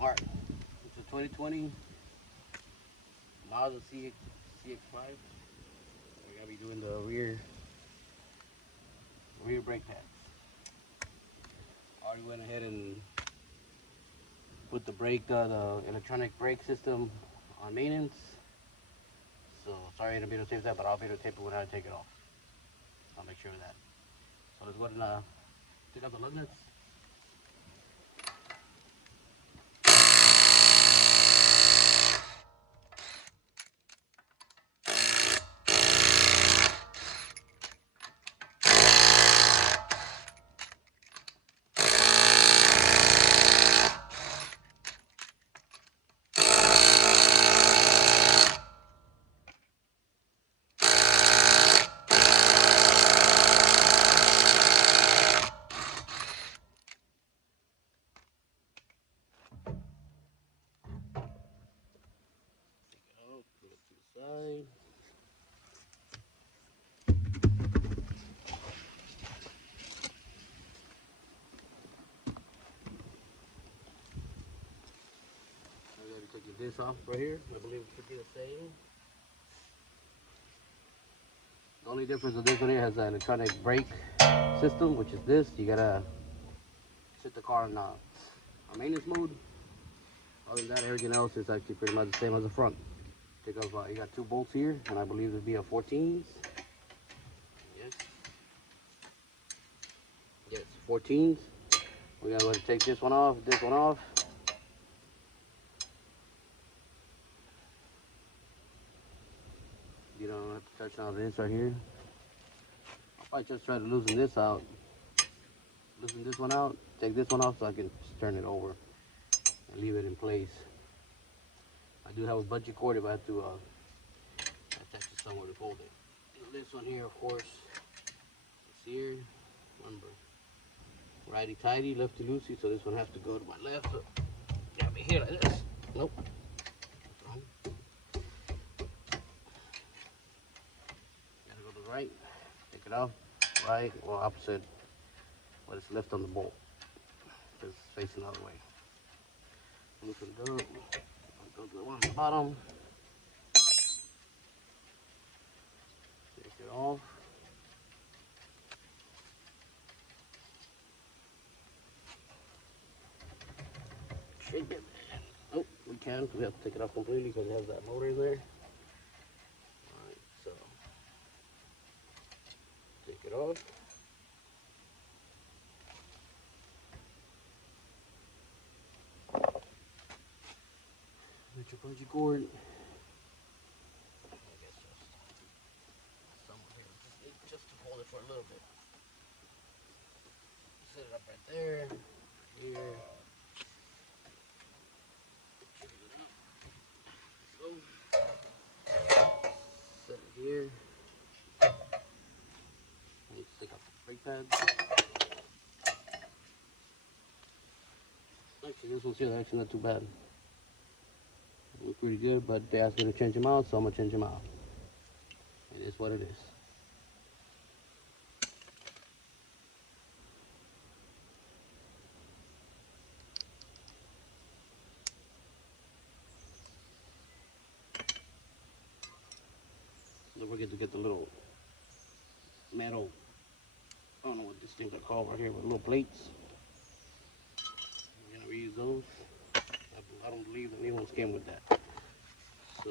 Alright, it's a 2020 Mazda CX5. We're gonna be doing the rear brake pads. Already went ahead and put the electronic brake system on maintenance. So sorry to be able to tape that, but I'll be able to tape it when I take it off. I'll make sure of that. So let's go ahead and take out the lug nuts. Put it to the side. I'm going to take this off right here. I believe it should be the same. The only difference with this one here has an electronic brake system, which is this. You gotta set the car on maintenance mode. Other than that, everything else is actually pretty much the same as the front. Take off, you got 2 bolts here, and I believe it'd be a 14s. Yes. Yes, 14s. We gotta go to take this one off, this one off. You don't have to touch on this right here. I'll probably just try to loosen this out. Loosen this one out, take this one off so I can just turn it over and leave it in place. I do have a bungee cord if I have to attach it somewhere to hold it. And this one here, of course, it's here. Remember, righty tighty, lefty loosey, so this one has to go to my left. So got me here like this. Nope. That's wrong. Gotta go to the right, take it off, right, or opposite, but it's left on the bolt. It's facing the other way. Loosen it up. Go to the one on the bottom. Take it off. Shake it. Oh, we can. We have to take it off completely because it has that motor in there. Alright, so take it off. Get your bungee cord. I guess just somewhere here. Just to hold it for a little bit. Set it up right there. Here. Set it here. Let's take off the brake pads. Actually, this one's here. Actually, not too bad. Look pretty good, but they asked me to change them out, so I'm gonna change them out. It is what it is. Don't forget to get the little metal, I don't know what these things are called right here, but little plates. We're gonna reuse those. I don't believe the new ones came with that. So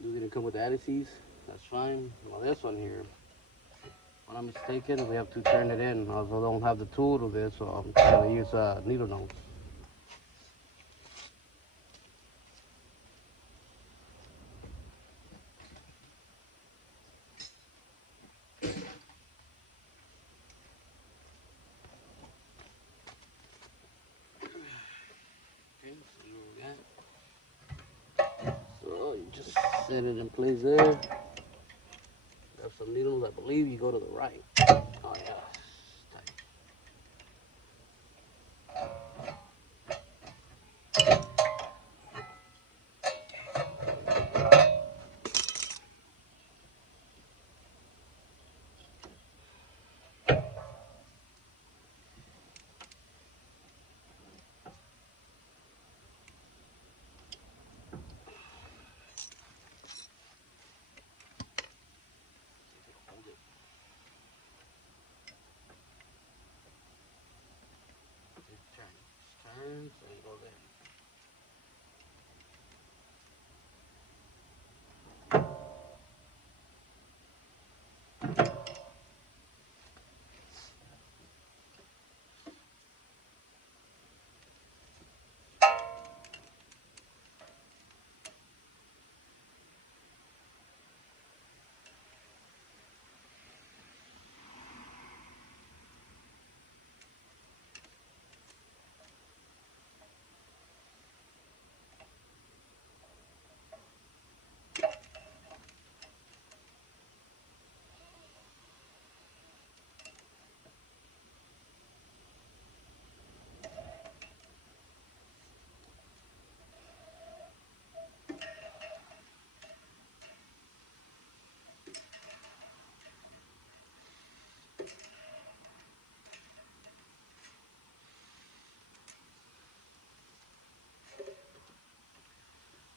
these didn't come with the indices. That's fine. Well, this one here, if I'm not mistaken, we have to turn it in. Also, I don't have the tool to this, so I'm gonna use needle nose. Okay, so you got. So you just Set it in place there. Got some needles. I believe you go to the right. Oh yeah. Tight. Hold it. Just turn. Just turn so you go there.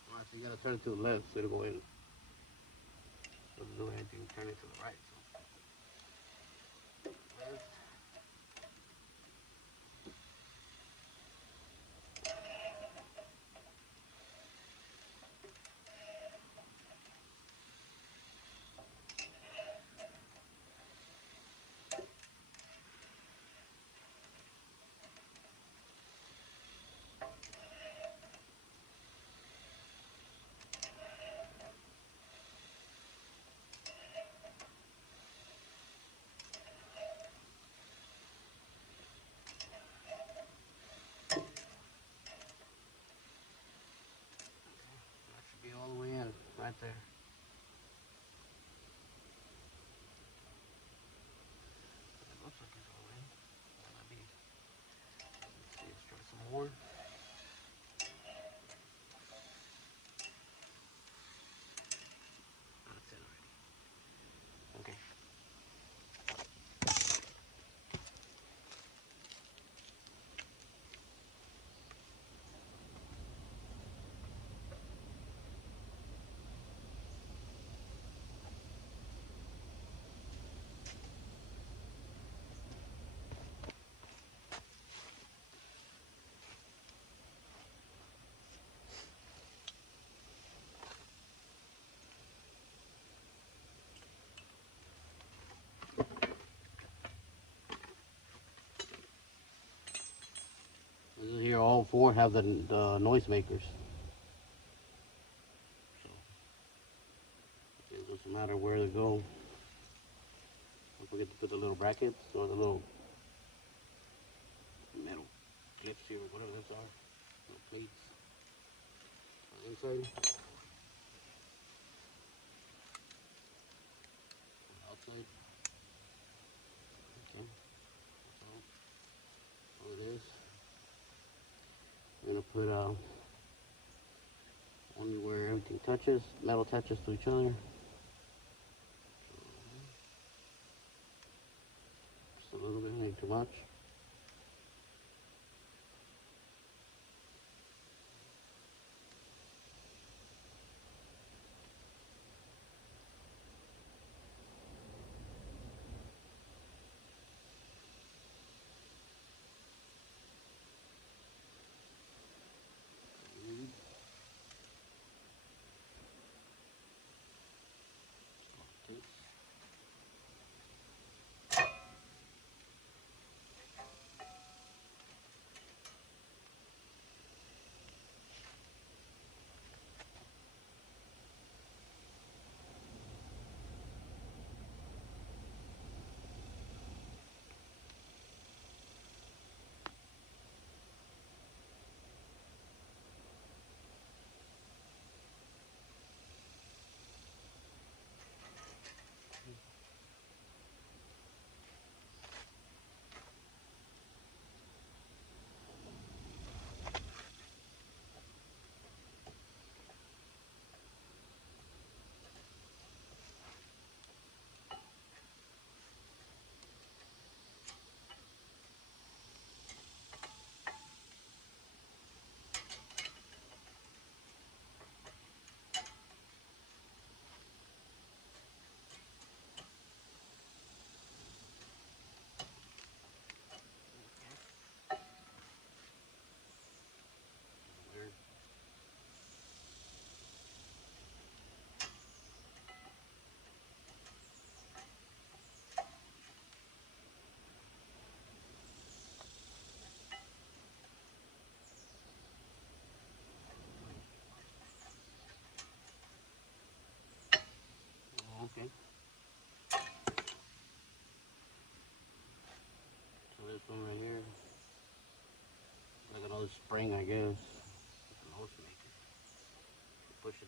Alright, so you gotta turn it to the left so it'll go in. Doesn't do anything. Turn it to the right. So left. That should be all the way in, right there. It looks like it's all in. Let me see. Let's try some more. That's it already. Okay. This is here. All four have the noise makers. So it doesn't matter where they go. Don't forget to put the little brackets or the little metal clips here, whatever those are. Little plates on the inside, on the outside. Okay, that's all it is. We're gonna put only where everything touches, metal touches to each other. Just a little bit, not too much.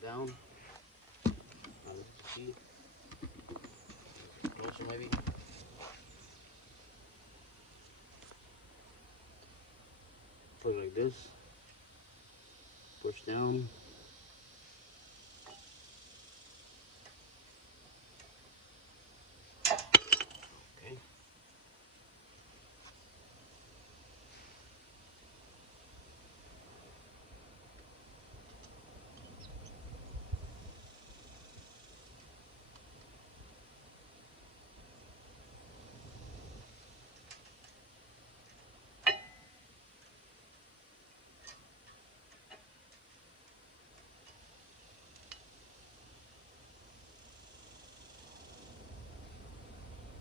it down. See, closer maybe. Put it like this. Push down. Okay.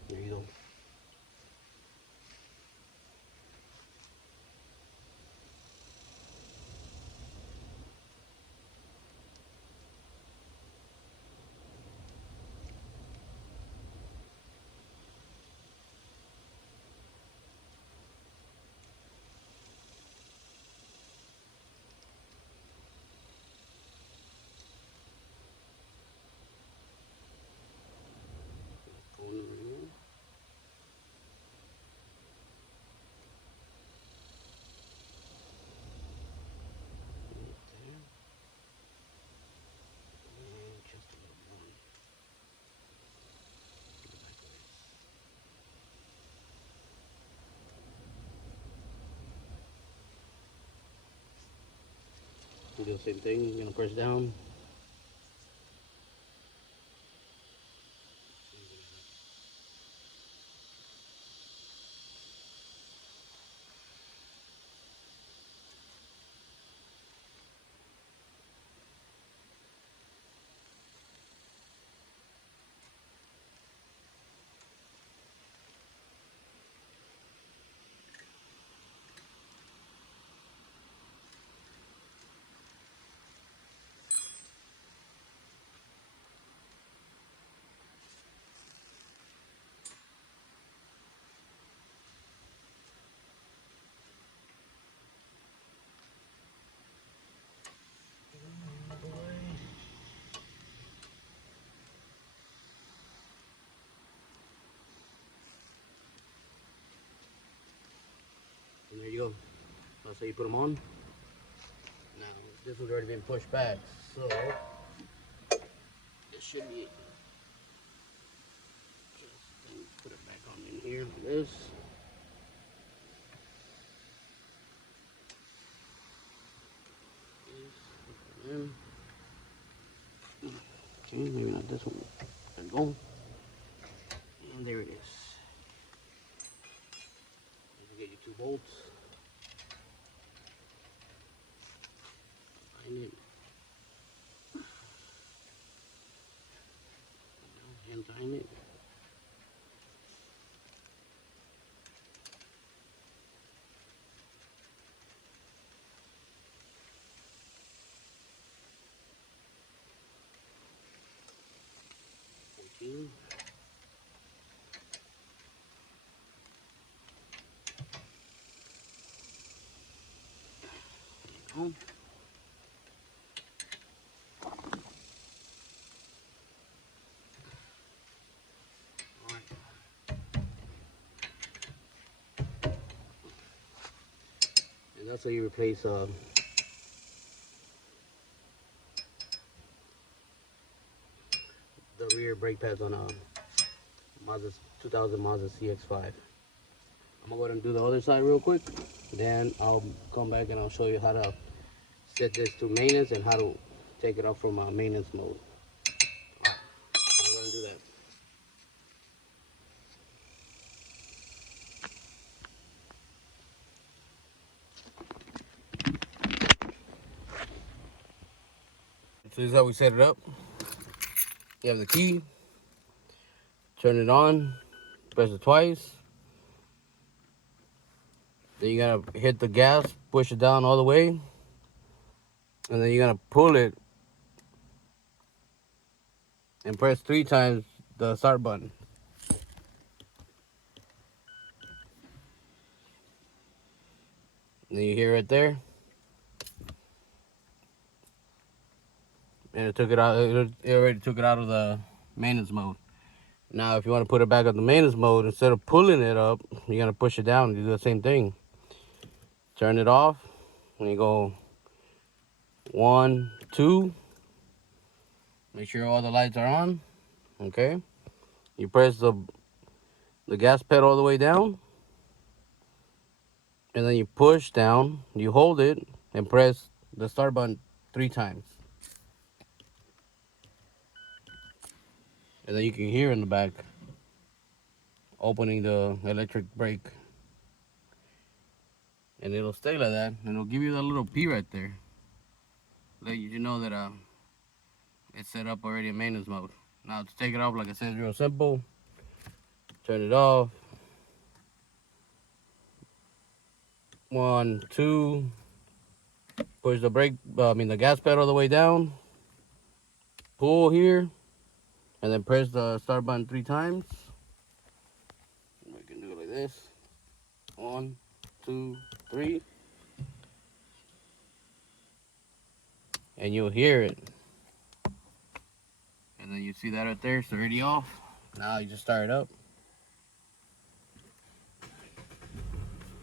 There you go. Corner here. There. And just a little more. Do the same thing. You're gonna press down. And there you go. That's how you put them on. Now, this one's already been pushed back, so this should be it. Just put it back on in here like this. Okay, maybe not this one. There you go. And there it is. You get your 2 bolts. Find it. Hand tighten it. There you go. And that's how you replace the rear brake pads on a Mazda 2000 Mazda CX5. I'm gonna go ahead and do the other side real quick. Then I'll come back and I'll show you how to set this to maintenance and how to take it off from maintenance mode. Alright, I'm gonna do that. So this is how we set it up. You have the key, turn it on, press it twice. Then you gotta hit the gas, push it down all the way, and then you're gonna pull it and press 3 times the start button. And then you hear it there. and it took it out. It already took it out of the maintenance mode. Now, if you want to put it back on the maintenance mode, instead of pulling it up, you're gonna push it down. You do the same thing. Turn it off. When you go 1, 2, make sure all the lights are on. Okay. You press the gas pedal all the way down, and then you push down. You hold it and press the start button 3 times, and then you can hear in the back opening the electric brake, and it'll stay like that, and it'll give you that little P right there, let you know that it's set up already in maintenance mode. Now to take it off, like I said, it's real simple. Turn it off. 1, 2. Push the brake, the gas pedal all the way down. Pull here, and then press the start button 3 times. We can do it like this. 1, 2, 3. And you'll hear it. And then you see that right there, it's already off. Now you just start it up.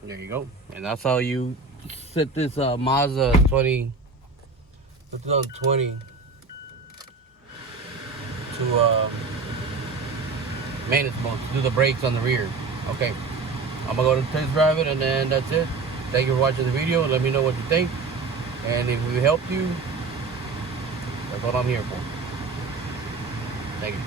There you go. And that's how you set this Mazda 2020 to maintenance mode, to do the brakes on the rear. Okay, I'm gonna go to test drive it, and then that's it. Thank you for watching the video. Let me know what you think, and if we helped you, that's what I'm here for. Thank you.